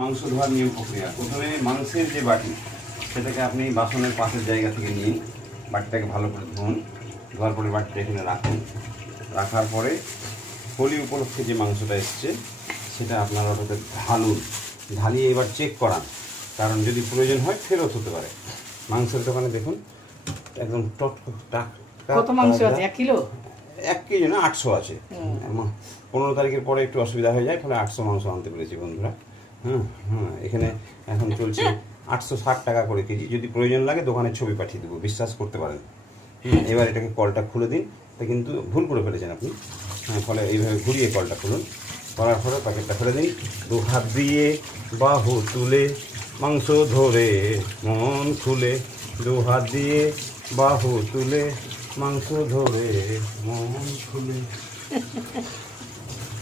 মাংস ধোয়ার নিয়ম প্রক্রিয়া। প্রথমে মাংসের যে বাটি সেটাকে আপনি বাসনের পাশের জায়গা থেকে নিয়ে বাটিটাকে ভালো করে ধুন। ধোয়ার পরে বাটিটা এখানে রাখুন। রাখার পরে হোলি উপলক্ষে যে মাংসটা এসছে সেটা আপনারা ওটাতে ঢালুন। ঢালিয়ে এবার চেক করান, কারণ যদি প্রয়োজন হয় ফেরত হতে পারে। মাংসের দোকানে দেখুন একদম কত মাংস আছে? 1 কিলো? 1 কেজি না, 800 আছে। 15 তারিখের পরে একটু অসুবিধা হয়ে যায়, ফলে 800 মাংস আনতে পেরেছি বন্ধুরা। এখানে এখন চলছে 860 টাকা করে কেজি। যদি প্রয়োজন লাগে দোকানের ছবি পাঠিয়ে দেবো, বিশ্বাস করতে পারেন। এবার এটাকে কলটা খুলে দিন। তা কিন্তু ভুল করে ফেলেছেন আপনি। ফলে এইভাবে ঘুরিয়ে কলটা খুলুন। করার পরে প্যাকেটটা ফেলে দিন। 2 হাত দিয়ে বাহু তুলে মাংস ধরে মন খুলে, 2 হাত দিয়ে বাহু তুলে মাংস ধরে মন খুলে।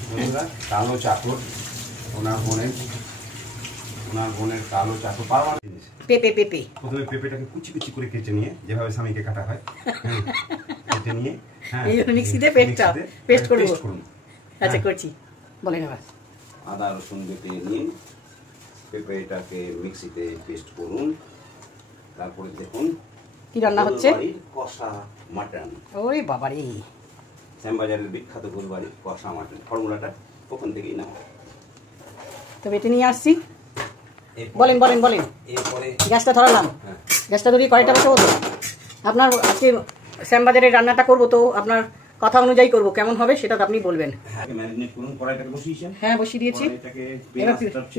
বন্ধুরা, কালো চাকর, ওনার বোনের কালো চাকর পারমান জিনিস। পেঁপে প্রথমে পেঁপেটাকে কুচি কুচি করে কেটে নিয়ে, যেভাবে স্বামীকে কাটা হয়, কেটে নিয়ে মিক্সিতে পেস্ট করুন। আচ্ছা, করছি, বলেন এবার। আদা রসুন বেটে নিন, পেঁপেটাকে মিক্সিতে পেস্ট করুন। তারপরে দেখুন কি রান্না হচ্ছে। কষা মাটন। ওরে বাবারে, শ্যামবাজারের বিখ্যাত গোলবাড়ির কষা মাটন। ফর্মুলাটা ওখান থেকেই নাও। তো বেটে নিয়ে আসছি। বলেন। এরপরে গ্যাসটা ধরালাম। গ্যাসটা ধরিয়ে কড়াইটা বসাবো তো। আপনার আজকে শ্যামবাজারের রান্নাটা করবো, তো আপনার কথা অনুযায়ী করবো, কেমন হবে সেটা তো আপনি বলবেন। ম্যারিনেট করুন। কড়াইটাকে বসিয়েছেন? হ্যাঁ, বসিয়ে দিয়েছি।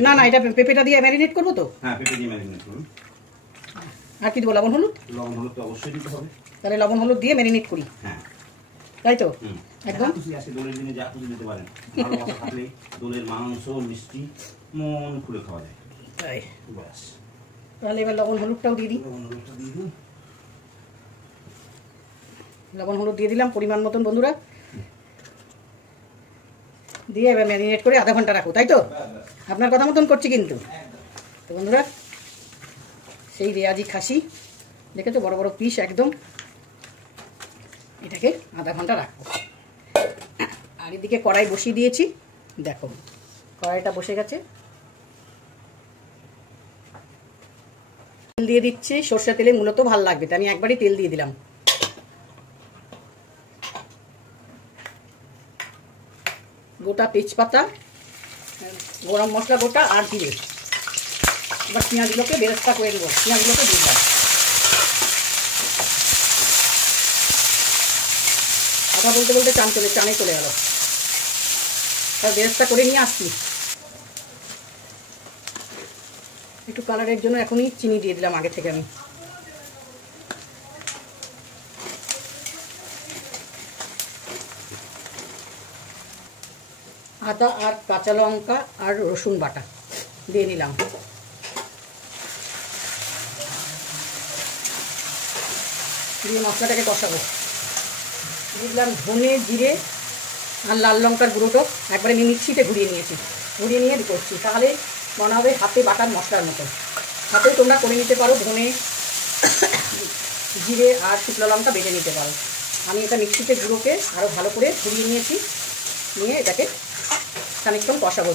না, এটা পেঁপেটা দিয়ে ম্যারিনেট করবো তো। হ্যাঁ, পেঁপে দিয়ে ম্যারিনেট করুন। আর কি দেবো? লবণ হলুদ তো অবশ্যই দিতে হবে। তাহলে লবণ হলুদ দিয়ে ম্যারিনেট করি। হ্যাঁ, তাই তো। একদম খুশি আছে। দোলের দিনে যা খুশি দিতে পারেন। ভালোবাসা থাকলে দোলের মাংস মিষ্টি মন খুলে খাওয়া যায়। তাই ব্যাস। তাহলে এবার লবণ হলুদটাও দিয়ে দিই। লবণ হলুদ দিয়ে দিলাম পরিমাণ মতন বন্ধুরা। দিয়ে এবার ম্যারিনেট করে আধা ঘন্টা রাখো, তাই তো? আপনার কথা মতন করছি কিন্তু। তো বন্ধুরা, সেই রেয়াজি খাসি দেখেছো, বড় বড় পিস একদম। এটাকে আধা ঘন্টা রাখবো। আর এদিকে কড়াই বসিয়ে দিয়েছি। দেখো, কড়াইটা বসে গেছে। তেল দিয়ে দিচ্ছি। সরষে তেলে মূলত ভাল লাগবে, তাই আমি একবারই তেল দিয়ে দিলাম। গোটা তেজপাতা, গরম মশলা গোটা আর জিরে। এবার পেঁয়াজগুলোকে বেরেস্তা করে দেবো। পেঁয়াজগুলোকে দিয়ে দিলাম। কথা বলতে বলতে চানে চলে গেল। তার বেরেস্তা করে নিয়ে আসছি। একটু কালারের জন্য এখনই চিনি দিয়ে দিলাম আগে থেকে আমি। আদা আর কাঁচা লঙ্কা আর রসুন বাটা দিয়ে নিলাম। দিয়ে মশলাটাকে কষাবো। দিয়ে দিলাম ধনে, জিরে আর লাল লঙ্কার গুঁড়োটো একবারে আমি মিক্সিতে ঘুরিয়ে নিয়েছি। ঘুরিয়ে নিয়ে করছি, তাহলে মনে হবে হাতে বাটার মশলার মতো। হাতেও তোমরা করে নিতে পারো, ধনে, জিরে আর শুকনো লঙ্কা বেটে নিতে পারো। আমি এটা মিক্সিতে গুঁড়োকে আরও ভালো করে ঘুরিয়ে নিয়েছি। নিয়ে এটাকে খানিকক্ষণ কষাবো।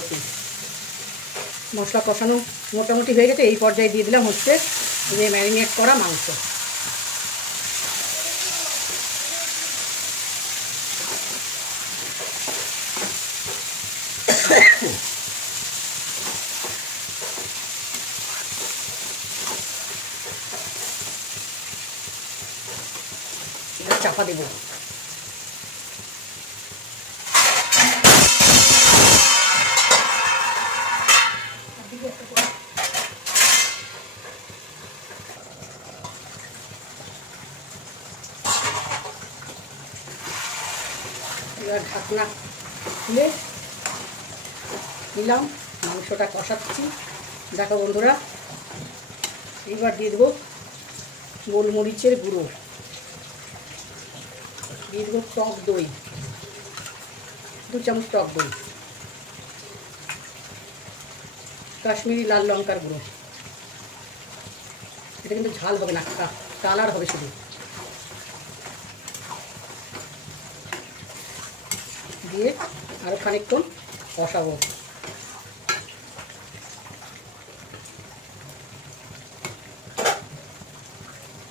মশলা কষানো মোটামুটি হয়ে গেছে। এই পর্যায়ে দিয়ে দিলাম হচ্ছে যে ম্যারিনেট করা মাংস। চাপা দেবো। এবার ঢাকনা খুলে নিলাম, মাংসটা কষাচ্ছি। দেখো বন্ধুরা, এবার দিয়ে দেবো গোলমরিচের গুঁড়ো, দিয়ে দেবো টক দই, 2 চামচ টক দই, কাশ্মীরি লাল লঙ্কার গুঁড়ো। এটা কিন্তু ঝাল হবে না, কালার হবে শুধু। দিয়ে আরও খানিকক্ষণ কষাবো।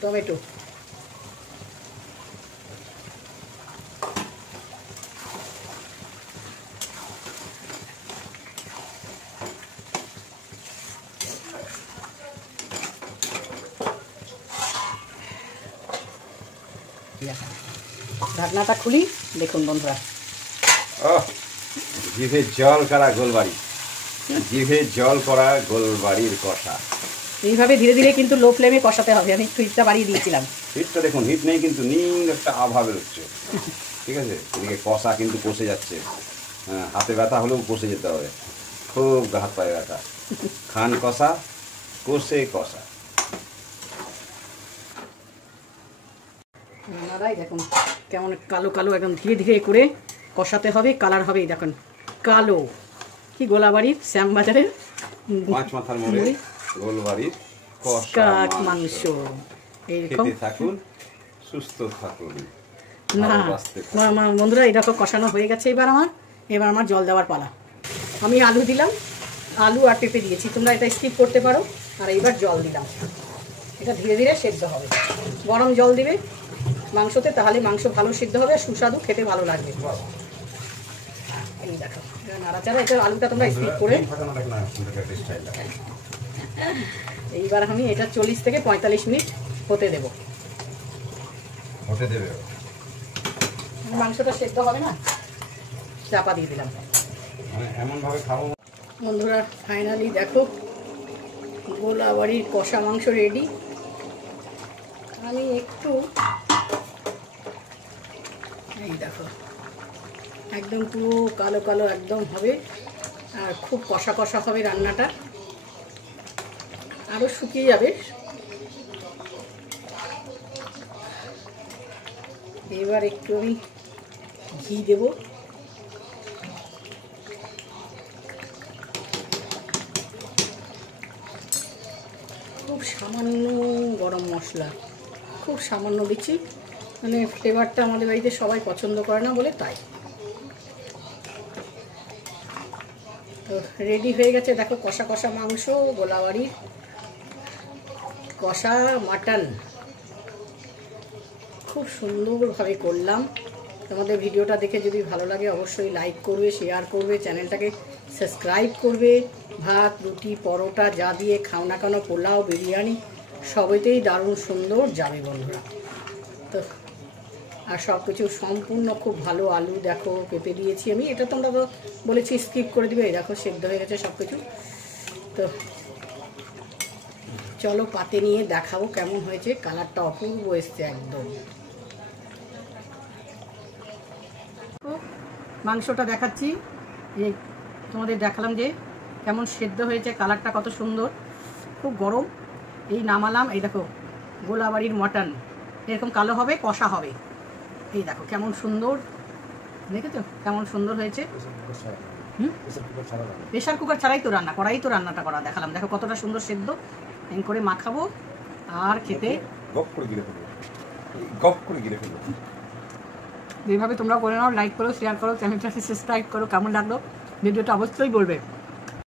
টমেটো, ঢাকনাটা খুলি, দেখুন বন্ধুরা জিভে জল করা গোলবাড়ি, জিভে জল করা গোলবাড়ির কষা। এইভাবে ধীরে ধীরে কিন্তু লো ফ্লেমে কষাতে হবে। আমি একটু হিটটা বাড়িয়ে দিয়েছিলাম। হিটটা দেখুন, হিট নেই কিন্তু নীল একটা আভা বেরোচ্ছে, ঠিক আছে। এদিকে কষা কিন্তু কষে যাচ্ছে, হ্যাঁ, হাতে ব্যথা হলেও কষে যেতে হবে, খুব হাত পায়ে ব্যথা। খান কষা, কষে কষা। রান্নাটাই দেখুন কেমন কালো কালো, একদম ধীরে ধীরে করে কষাতে হবে। কালার হবে দেখুন কালো। কি গোলাবাড়ির শ্যামবাজারের 5 মাথার মোড়ে গোলবাড়ির কাক মাংস। এইরকম থাকুন, সুস্থ থাকুন। না বন্ধুরা, এরকম কষানো হয়ে গেছে। এবার আমার জল দেওয়ার পালা। আমি আলু দিলাম, আলু আর পেঁপে দিয়েছি, তোমরা এটা স্কিপ করতে পারো। আর এইবার জল দিলাম। এটা ধীরে ধীরে সেদ্ধ হবে। গরম জল দিবে মাংসতে, তাহলে মাংস ভালো সিদ্ধ হবে, সুস্বাদু, খেতে ভালো লাগবে। এই দেখো নাড়াচাড়া, এটা আলুটা তোমরা স্কিপ করে। এইবার আমি এটা 40 থেকে 45 মিনিট হতে দেব। মাংসটা সেদ্ধ হবে না, চাপা দিয়ে দিলাম। বন্ধুরা ফাইনালি দেখো গোলাবাড়ির কষা মাংস রেডি। আমি একটু, এই দেখো একদম পুরো কালো কালো একদম হবে, আর খুব কষা কষা হবে রান্নাটা, আরও শুকিয়ে যাবে। এবার একটু আমি ঘি দেব। খুব সামান্য গরম মশলা, খুব সামান্য দিচ্ছি, মানে ফ্লেভারটা আমাদের বাড়িতে সবাই পছন্দ করে না বলে তাই। তো রেডি হয়ে গেছে দেখো কষা কষা মাংস, গোলাবাড়ির কষা মাটন। খুব সুন্দরভাবে করলাম। তোমাদের ভিডিওটা দেখে যদি ভালো লাগে অবশ্যই লাইক করবে, শেয়ার করবে, চ্যানেলটাকে সাবস্ক্রাইব করবে। ভাত, রুটি, পরোটা যা দিয়ে খাও না কেন, পোলাও, বিরিয়ানি সবেতেই দারুণ সুন্দর যাবে বন্ধুরা। তো আর সব কিছু সম্পূর্ণ খুব ভালো। আলু দেখো, পেঁপে দিয়েছি আমি, এটা তোমরা তো বলেছি স্কিপ করে দিবে। এই দেখো সেদ্ধ হয়ে গেছে সব কিছু। তো চলো পাতে নিয়ে দেখাবো কেমন হয়েছে। কালারটা অপূর্ব এসছে একদম। মাংসটা দেখাচ্ছি, এই তোমাদের দেখালাম যে কেমন সেদ্ধ হয়েছে, কালারটা কত সুন্দর, খুব গরম। এই নামালাম, এই দেখো গোলাবাড়ির মটন এরকম কালো হবে, কষা হবে। এই দেখো কেমন সুন্দর, দেখেছো কেমন সুন্দর হয়েছে। প্রেশার কুকার ছাড়াই তো রান্না, করাই তো রান্নাটা করা দেখালাম। দেখো কতটা সুন্দর সেদ্ধ। এম করে মাখাবো আর খেতে যেভাবে তোমরা করে নাও। লাইক করো, শেয়ার করো, চ্যানেলটাকে সাবস্ক্রাইব করো। কেমন লাগলো ভিডিওটা অবশ্যই বলবে।